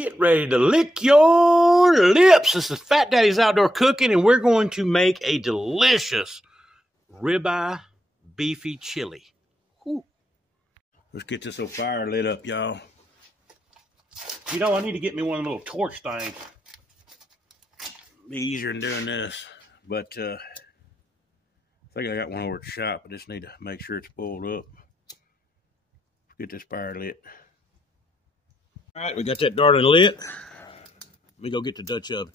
Get ready to lick your lips. This is Fat Daddy's Outdoor Cooking, and we're going to make a delicious ribeye beefy chili. Whew. Let's get this old fire lit up, y'all. You know, I need to get me one of them little torch things. Be easier than doing this, but I think I got one over at the shop. I just need to make sure it's pulled up. Let's get this fire lit. All right, we got that darling lit. Let me go get the Dutch oven.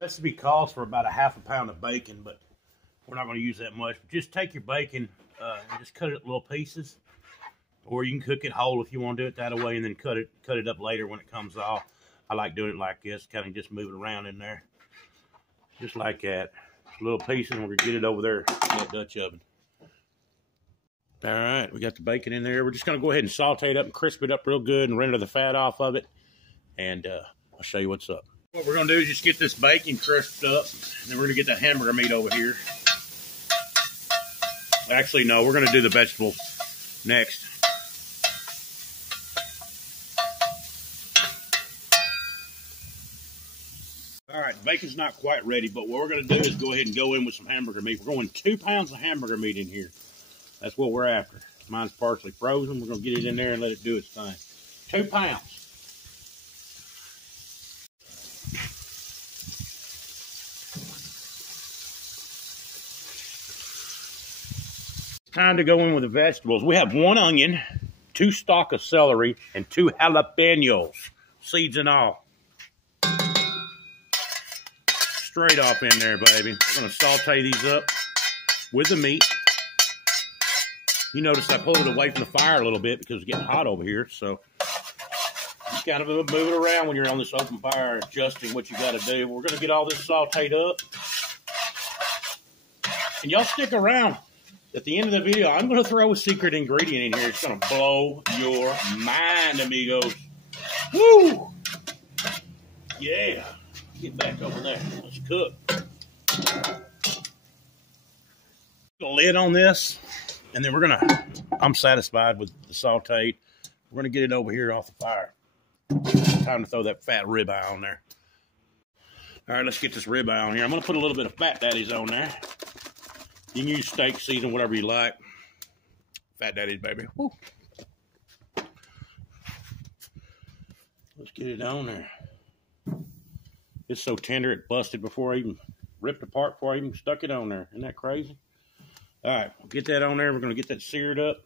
Recipe calls for about a ½ pound of bacon, but we're not going to use that much. Just take your bacon and just cut it in little pieces, or you can cook it whole if you want to do it that way, and then cut it up later when it comes off. I like doing it like this, kind of just move it around in there, just like that. Little pieces, and we're going to get it over there in that Dutch oven. All right, we got the bacon in there. We're just going to go ahead and saute it up and crisp it up real good and render the fat off of it. And I'll show you what's up. What we're going to do is just get this bacon crisped up, and then we're going to get that hamburger meat over here. Actually, no, we're going to do the vegetables next. All right, the bacon's not quite ready, but what we're going to do is go ahead and go in with some hamburger meat. We're going 2 pounds of hamburger meat in here. That's what we're after. Mine's partially frozen. We're going to get it in there and let it do its thing. 2 pounds. Time to go in with the vegetables. We have 1 onion, 2 stalks of celery, and 2 jalapenos, seeds and all. Straight off in there, baby. We're going to saute these up with the meat. You notice I pulled it away from the fire a little bit because it's getting hot over here. So just kind of move it around when you're on this open fire, adjusting what you got to do. We're going to get all this sauteed up. And y'all stick around. At the end of the video, I'm going to throw a secret ingredient in here. It's going to blow your mind, amigos. Woo! Yeah. Get back over there. Let's cook. The lid on this. And then we're going to, I'm satisfied with the sauteed. We're going to get it over here off the fire. Time to throw that fat ribeye on there. All right, let's get this ribeye on here. I'm going to put a little bit of Fat Daddy's on there. You can use steak season, whatever you like. Fat Daddy's, baby. Woo. Let's get it on there. It's so tender, it busted before I even ripped apart, before I even stuck it on there. Isn't that crazy? All right, we'll get that on there. We're going to get that seared up.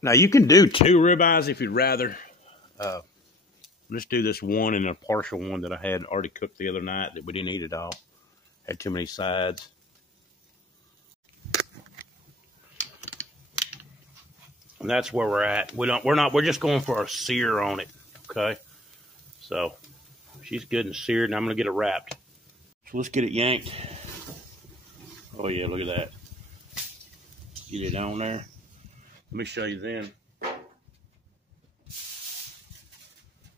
Now, you can do 2 ribeyes if you'd rather. Let's do this one and a partial one that I had already cooked the other night that we didn't eat at all. Had too many sides. And that's where we're at. We're just going for a sear on it, okay? So she's good and seared, and I'm going to get it wrapped. So let's get it yanked. Oh, yeah, look at that. Get it on there. Let me show you then.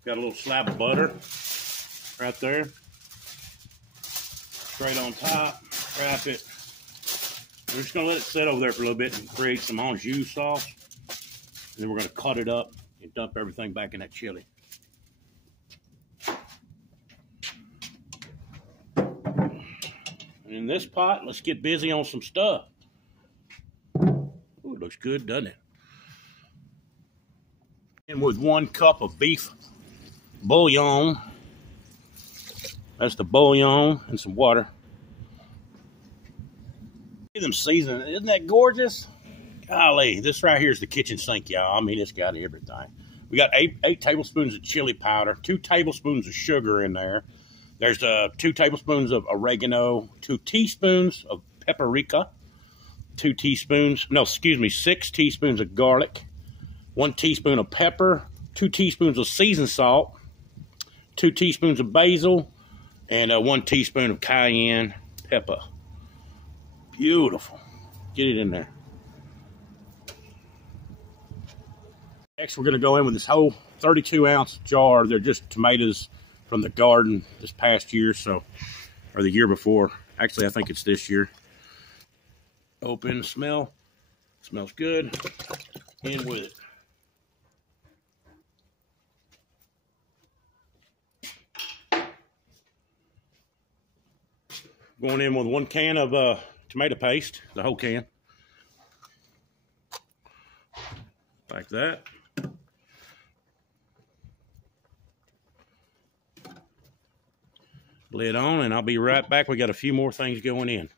Got a little slab of butter right there. Straight on top. Wrap it. We're just going to let it sit over there for a little bit and create some au jus sauce. And then we're going to cut it up and dump everything back in that chili. In this pot, let's get busy on some stuff. Ooh, it looks good, doesn't it? And with 1 cup of beef bouillon. That's the bouillon and some water. Look at them seasoning. Isn't that gorgeous? Golly, this right here is the kitchen sink, y'all. I mean, it's got everything. We got 8 tablespoons of chili powder, 2 tablespoons of sugar in there. There's 2 tablespoons of oregano, 2 teaspoons of paprika, 6 teaspoons of garlic, 1 teaspoon of pepper, 2 teaspoons of seasoned salt, 2 teaspoons of basil, and 1 teaspoon of cayenne pepper. Beautiful. Get it in there. Next, we're going to go in with this whole 32-ounce jar. They're just tomatoes from the garden this past year, or the year before. Actually, I think it's this year. Open, smell. Smells good. In with it. Going in with 1 can of tomato paste, the whole can. Like that. Lid on, and I'll be right back. We got a few more things going in.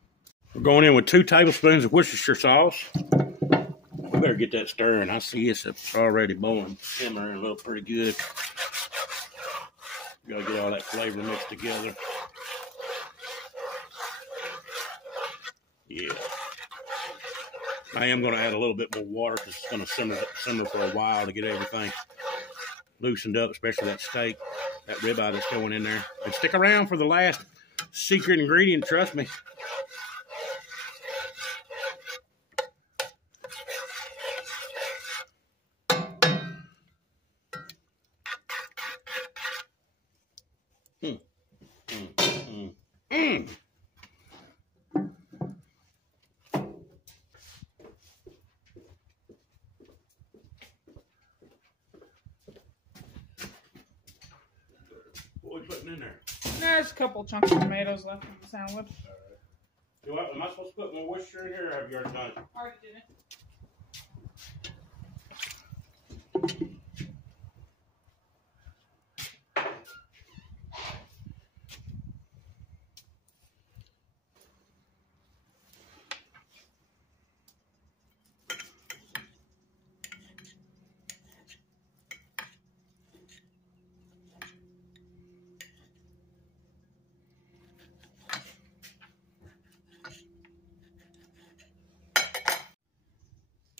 We're going in with 2 tablespoons of Worcestershire sauce. We better get that stirring. I see it's already boiling, simmering a little pretty good. Gotta get all that flavor mixed together. Yeah. I am going to add a little bit more water because it's going to simmer for a while to get everything loosened up, especially that steak, that ribeye that's going in there. And stick around for the last secret ingredient, trust me. What are we putting in there? There's a couple chunks of tomatoes left in the sandwich. All right. Am I supposed to put more Worcestershire in here, or have you already done it? Already did it.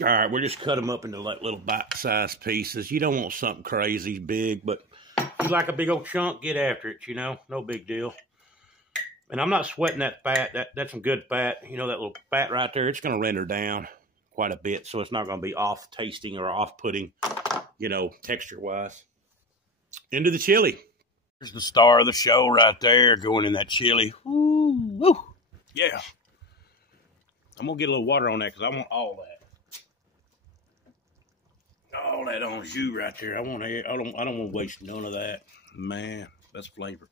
All right, we'll just cut them up into like little bite-sized pieces. You don't want something crazy big, but if you like a big old chunk, get after it, you know. No big deal. And I'm not sweating that fat. That's some good fat. You know, that little fat right there, it's going to render down quite a bit, so it's not going to be off-tasting or off-putting, you know, texture-wise. Into the chili. Here's the star of the show right there, going in that chili. Woo, woo. Yeah. I'm going to get a little water on that because I want all that. All that on jus right there. I don't want to waste none of that. Man, that's flavor.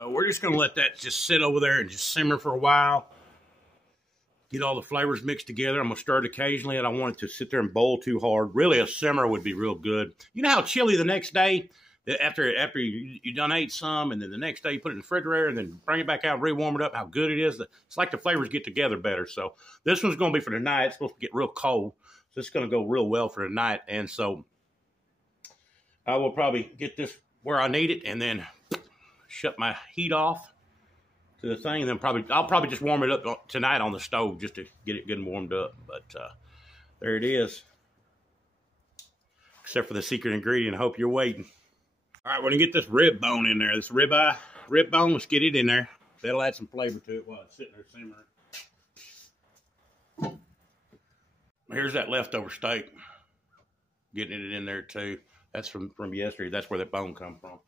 We're just gonna let that just sit over there and just simmer for a while. Get all the flavors mixed together. I'm gonna stir it occasionally. I don't want it to sit there and boil too hard. Really, a simmer would be real good. You know how chili the next day, after you done ate some, and then the next day you put it in the refrigerator and then bring it back out, re-warm it up, how good it is. It's like the flavors get together better. So this one's going to be for tonight. It's supposed to get real cold. So it's going to go real well for tonight. And so I will probably get this where I need it and then shut my heat off to the thing. And then I'll probably just warm it up tonight on the stove just to get it good and warmed up. But there it is. Except for the secret ingredient. I hope you're waiting. All right, we're going to get this rib bone in there. This rib bone, let's get it in there. That'll add some flavor to it while it's sitting there simmering. Here's that leftover steak. Getting it in there too. That's from yesterday. That's where that bone come from.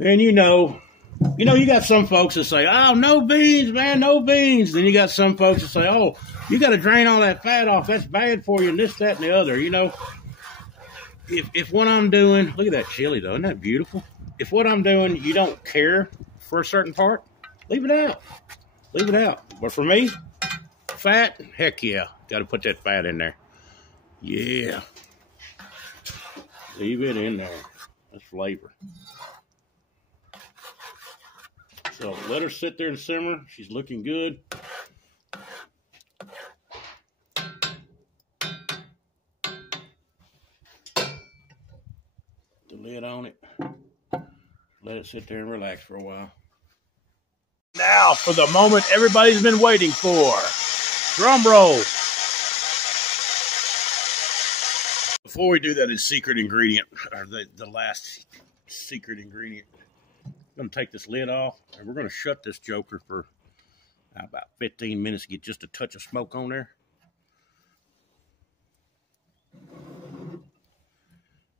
And you got some folks that say, oh, no beans, man, no beans. Then you got some folks that say, oh, you got to drain all that fat off. That's bad for you, and this, that, and the other. You know, if what I'm doing, look at that chili, though. Isn't that beautiful? If what I'm doing, you don't care for a certain part, leave it out. Leave it out. But for me, fat, heck yeah. Got to put that fat in there. Yeah. Leave it in there. That's flavor. So let her sit there and simmer. She's looking good. The lid on it. Let it sit there and relax for a while. Now for the moment everybody's been waiting for. Drum roll. Before we do that, is secret ingredient, or the last secret ingredient. I'm going to take this lid off, and we're going to shut this joker for about 15 minutes to get just a touch of smoke on there.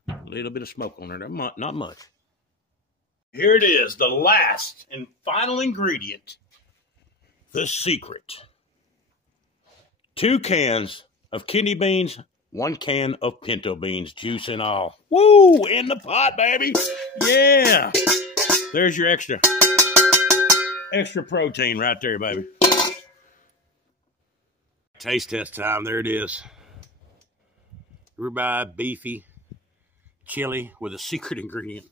A little bit of smoke on there, not much. Here it is, the last and final ingredient, the secret. 2 cans of kidney beans, 1 can of pinto beans, juice and all. Woo! In the pot, baby! Yeah! There's your extra protein right there, baby. Taste test time, there it is. Ribeye, beefy, chili with a secret ingredient.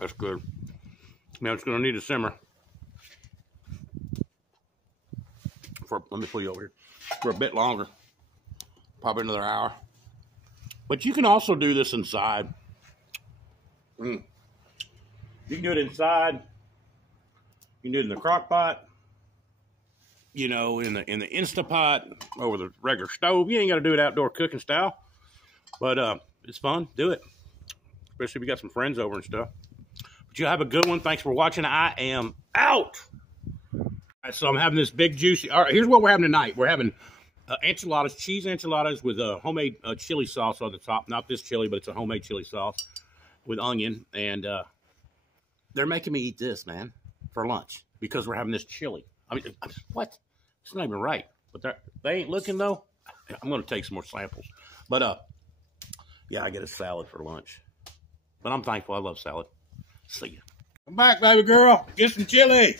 That's good. Now it's going to need to simmer for, let me pull you over here, for a bit longer. Probably another hour. But you can also do this inside. You can do it inside. You can do it in the crock pot. You know, in the Instapot, over the regular stove. You ain't got to do it outdoor cooking style. But it's fun. Do it. Especially if you got some friends over and stuff. But you have a good one. Thanks for watching. I am out. All right, so I'm having this big juicy. All right, here's what we're having tonight. We're having enchiladas, cheese enchiladas with homemade chili sauce on the top. Not this chili, but it's a homemade chili sauce with onion. And they're making me eat this, man, for lunch because we're having this chili. I mean, what? It's not even right. But they ain't looking, though. I'm going to take some more samples. But, yeah, I get a salad for lunch. But I'm thankful. I love salad. See ya. Come back, baby girl. Get some chili.